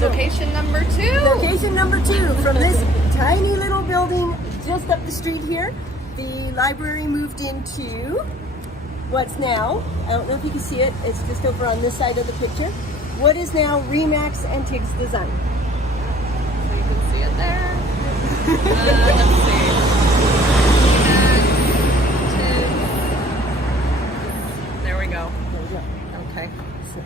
Location number 2. Location number 2 from this tiny little building just up the street here. The library moved into what's now, I don't know if you can see it, it's just over on this side of the picture, what is now Remax Antiques Design. So you can see it there. Let's see. There we go. There you go. Okay. So,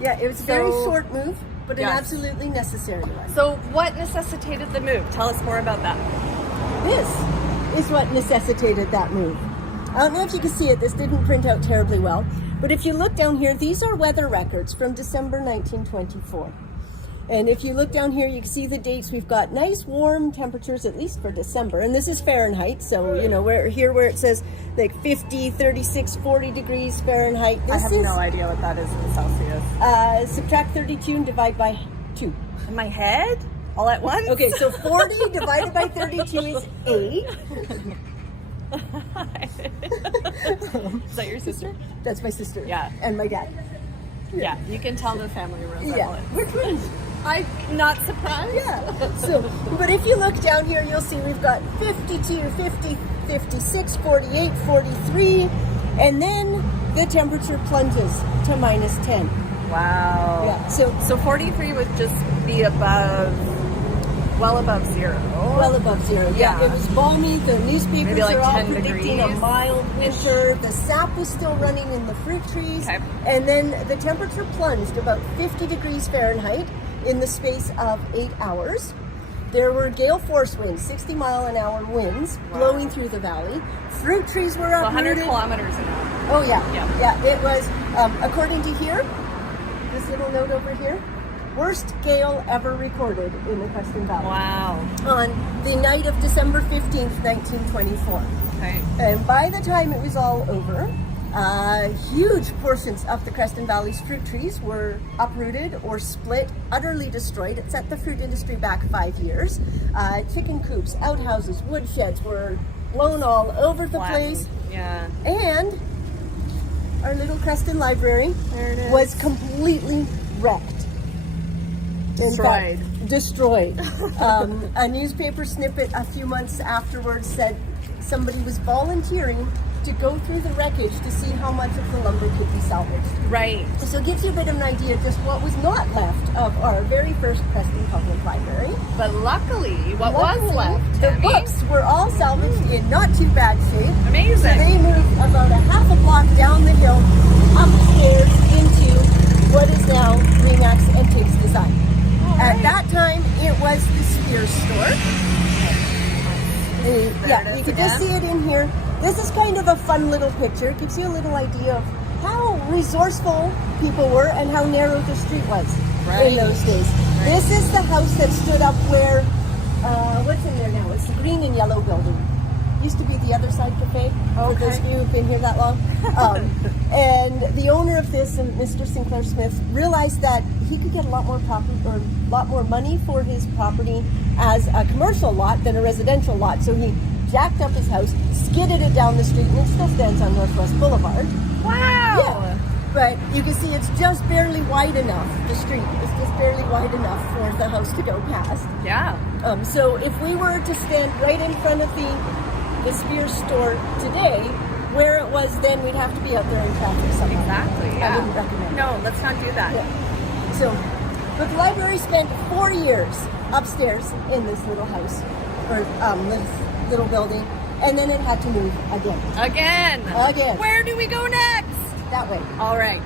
yeah, it was a very short move, but an Yes. absolutely necessary one. So what necessitated the move? Tell us more about that. This is what necessitated that move. I don't know if you can see it, this didn't print out terribly well, but if you look down here, these are weather records from December 1924. And if you look down here, you can see the dates. We've got nice warm temperatures, at least for December. And this is Fahrenheit, so, you know, we're here where it says like 50, 36, 40 degrees Fahrenheit. I have no idea what that is in Celsius. Subtract 32 and divide by 2. In my head? All at once? Okay, so 40 divided by 32 is 8. Is that your sister? That's my sister. Yeah. And my dad. Yeah, you can tell the family resemblance. Yeah, we're twins. I'm not surprised. Yeah. So, but if you look down here, you'll see we've got 52, 50, 56, 48, 43, and then the temperature plunges to -10. Wow. Yeah. So 43 would just be well above zero. Well above zero. Yeah. It was balmy. The newspapers Maybe like are all 10 predicting a degrees. mild winter. The sap was still running in the fruit trees. Okay. And then the temperature plunged about 50 degrees Fahrenheit in the space of 8 hours. There were gale force winds, 60-mile-an-hour winds blowing through the valley. Fruit trees were So 100 uprooted. kilometers an hour. Oh yeah. Yeah. It was, according to here, this little note over here, worst gale ever recorded in the Creston Valley. Wow. On the night of December 15th, 1924. Okay. And by the time it was all over, huge portions of the Creston Valley's fruit trees were uprooted or split, utterly destroyed. It set the fruit industry back 5 years. Chicken coops, outhouses, woodsheds were blown all over the place. Yeah. And our little Creston Library There it is. was completely wrecked. In Destroyed. fact, destroyed. A newspaper snippet a few months afterwards said somebody was volunteering to go through the wreckage to see how much of the lumber could be salvaged. Right. So it gives you a bit of an idea of just what was not left of our very first Creston Public Library. But luckily, what Luckily, was left, the Tammy? books were all salvaged in not too bad shape. Amazing. So they moved about a half a block down the hill, upstairs into what is now Remax Antiques Design. At that time, it was the Speers Store. Yeah, you can just see it in here. This is kind of a fun little picture. It gives you a little idea of how resourceful people were and how narrow the street was in those days. This is the house that stood up where, what's in there now? It's the green and yellow building. Used to be the Other Side Cafe, for those of you who've been here that long. And the owner of this, Mr. Sinclair Smith, realized that he could get a lot more property or a lot more money for his property as a commercial lot than a residential lot. So he jacked up his house, skidded it down the street, and it still stands on Northwest Boulevard. Wow. Yeah. But you can see it's just barely wide enough. The street is just barely wide enough for the house to go past. Yeah. So if we were to stand right in front of the Speers Store today, where it was then, we'd have to be out there in traffic somehow. Exactly. Yeah. I wouldn't recommend it. No, let's not do that. Yeah. So, but the library spent 4 years upstairs in this little house, or this little building, and then it had to move again. Again. Again. Where do we go next? That way. All right.